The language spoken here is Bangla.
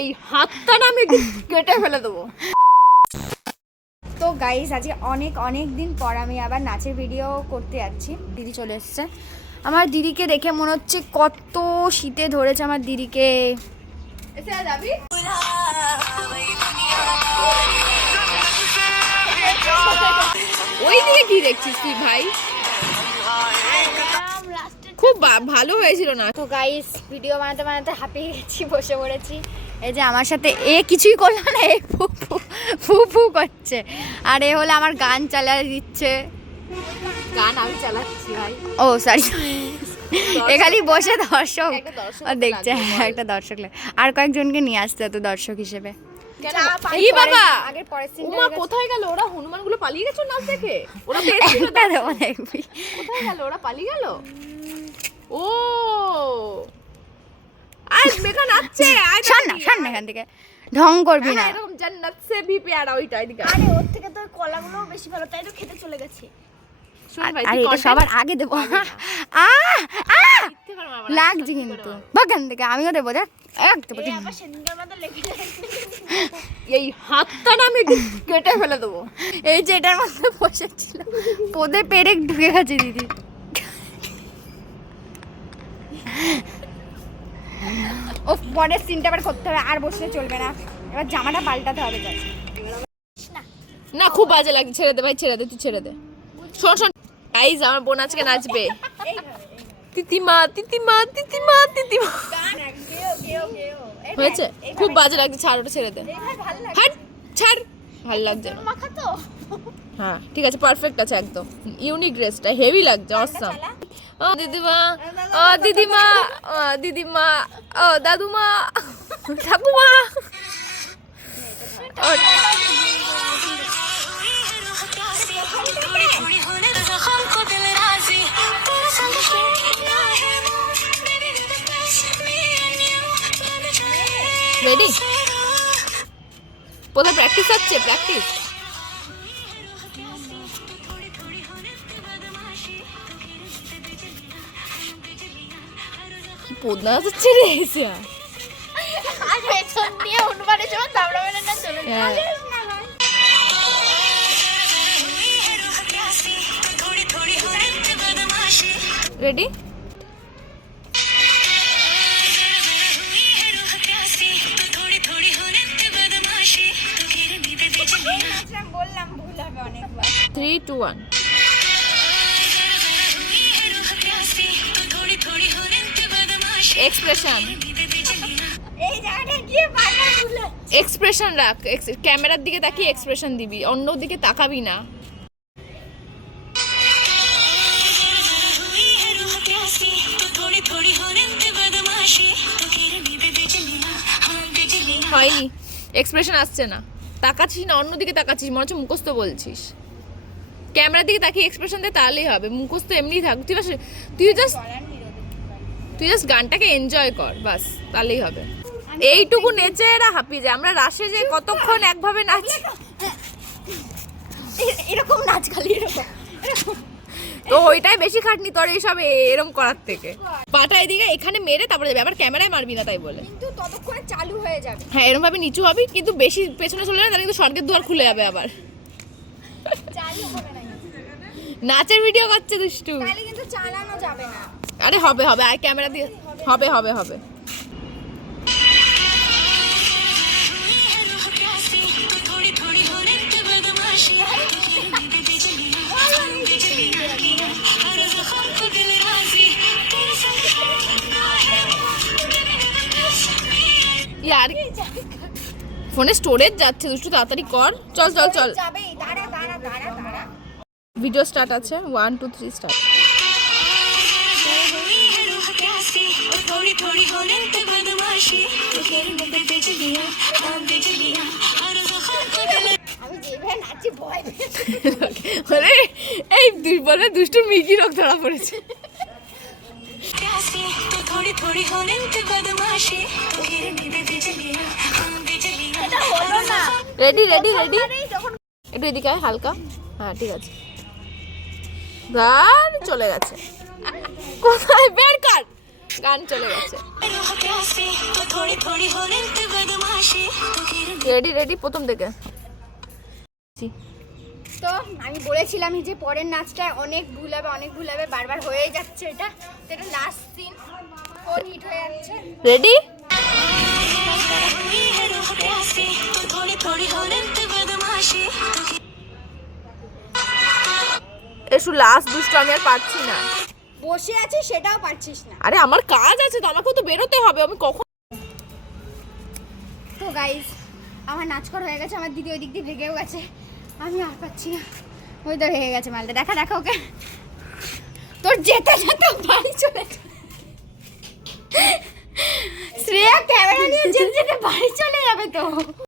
এই হাতটা না আমি কেটে ফেলে দেবো। তো গাইস আজকে অনেক দিন পর আমি আবার নাচের ভিডিও করতে যাচ্ছি। দিদি চলে এসছে। আমার দিদিকে দেখে মনে হচ্ছে কত শীতে ধরেছে আমার দিদিকে। এসে যাবি ওই দিকে কি দেখছিস তুই ভাই? খুব ভালো হয়েছিল না? তো গাইস ভিডিও বানাতে হাঁপিয়ে গেছি, বসে পড়েছি। এই যে আমার সাথে এ কিছুই করলো না, এ ফু ফু করছে, আর এ হলে আমার গান চালিয়ে দিচ্ছে। গান আমি চালাচ্ছি ভাই। ও সরি, এ খালি বসে দর্শক দেখছে। লাগবে, একটা দর্শক আর কয়েকজনকে নিয়ে আসতে হতো দর্শক হিসেবে। এই বাবা আগের পরের সিন ওমা কোথায় গেল ওরা? হনুমান গুলো পালিয়ে গেছে নাচ দেখে? ওরা একটা দেবো দেখবি। কোথায় গেল ওরা? পালিয়ে গেল। ও আজ মেঘা নাচছে। আয় সামনে এখান থেকে ঢং করবি না। এরকম জান্নাত সে ভি প্যারা ওইটা এদিকে। আরে ওর থেকে তো কলাগুলো বেশি ভালো, তাই তো খেতে চলে গেছে। শুন ভাই আরে তুই এটা সবার আগে দেবো। লাগছে কিন্তু বাগান থেকে আমিও দেবো। দেখ এক দেবো। এই আবার সেদিনকার মতো লেগে যায়। এই হাতটা না আমি কেটে ফেলে দেবো। এই যে এটার মধ্যে বসেছিল, পোদে পেরেক ঢুকে গেছে দিদি। ও পরের সিনটা আবার করতে হবে, আর বসলে চলবে না। এবার জামাটা পাল্টাতে হবে। যাচ্ছে না খুব বাজে লাগছে, ছেড়ে দে ভাই, ছেড়ে দে, তুই ছেড়ে দে। শোন গাইস আমার বোন আজকে নাচবে। তিতিমা তিতিমা তিতিমা তিতিমা হয়েছে, খুব বাজে লাগছে, ছাড় ওটা, ছেড়ে দে। হাট ছাড়, ভালো লাগছে না। মাখা তো হ্যাঁ ঠিক আছে, পারফেক্ট আছে একদম। ইউনিক ড্রেসটা হেভি লাগছে, অসাম। ও দিদিমা, ও দিদিমা, ও দিদিমা, ও দাদুমা, ঠাকুমা। রেডি? কোথায় প্র্যাকটিস হচ্ছে? প্র্যাকটিস পদ্মা হচ্ছে রে এসে। আর পেছন দিয়ে উঠবারে যখন দাবড়া মেলে না চলে যায়। রেডি? বললাম ভুল হবে অনেকবার। 3 2 1 এক্সপ্রেশন। এই জায়গাটা গিয়ে বারবার ভুল হচ্ছে। এক্সপ্রেশন রাখ, ক্যামেরার দিকে তাকিয়ে এক্সপ্রেশন দিবি, অন্য দিকে তাকাবি না। হয়নি, এক্সপ্রেশন আসছে না। তাকাচ্ছিস না, অন্যদিকে তাকাচ্ছিস, মনে হচ্ছে মুখস্থ বলছিস। ক্যামেরার দিকে তাকিয়ে এক্সপ্রেশন দে, তাহলেই হবে। মুখস্থ এমনি থাক, তুই জাস্ট গানটাকে এনজয় কর, বাস, তাহলেই হবে। এইটুকু নেচে এরা হাঁপিয়ে যায়। আমরা রাশে যে কতক্ষণ একভাবে নাচি, এরকম নাচ খালি এরকম। তো ওইটাই বেশি খাটনি তোর এইসব এরম করার থেকে। পাটা এদিকে এখানে মেরে তারপরে যাবে, আবার ক্যামেরায় মারবি না তাই বলে। কিন্তু ততক্ষণে চালু হয়ে যাবে। হ্যাঁ এরম ভাবে নিচু হবি, কিন্তু বেশি পেছনে চলে যাবে, তাহলে কিন্তু স্বর্গের দুয়ার খুলে যাবে আবার। চালু হবে না, নাচের ভিডিও করছে দুষ্টু। তাহলে কিন্তু চালানো যাবে না। আরে হবে আর ক্যামেরা দিয়ে হবে। यार ফোনে স্টোরেজ যাচ্ছে, দুষ্টু তাড়াতাড়ি কর। চল যাবে, দাঁড়া। ভিডিও স্টার্ট আছে, 1 2 3 স্টার্ট। আমি যেভাবে নাচি ভয় মানে এই বলে দুষ্টুর মিকি রোগ ধরা পড়েছে। রেডি একটু এদিকে আয় হালকা। হ্যাঁ ঠিক আছে, গান চলে গেছে। কোথায় বের কর? গান চলে গেছে। রেডি রেডি প্রথম থেকে। তো আমি বলেছিলামই যে পরের নাচটায় অনেক ভুল হবে বারবার হয়ে যাচ্ছে এটা। তো এটা লাস্ট সিন, ও হিট হয়ে যাচ্ছে। রেডি একটু লাস্ট দুষ্ট, আমি আর পারছি না। বসে আছিস সেটাও পারছিস না। আরে আমার কাজ আছে তো, আমাকেও তো বেরোতে হবে, আমি কখন। তো গাইস আমার নাচ করা হয়ে গেছে, আমার দিদি ওই দিক দিয়ে ভেগেও গেছে, আমি আর পাচ্ছি না। ওই তো হয়ে গেছে মালটা, দেখা ওকে। তোর যেতে যেতে বাড়ি চলে শ্রেয়া ক্যামেরা নিয়ে যেতে যেতে বাড়ি চলে যাবে তো।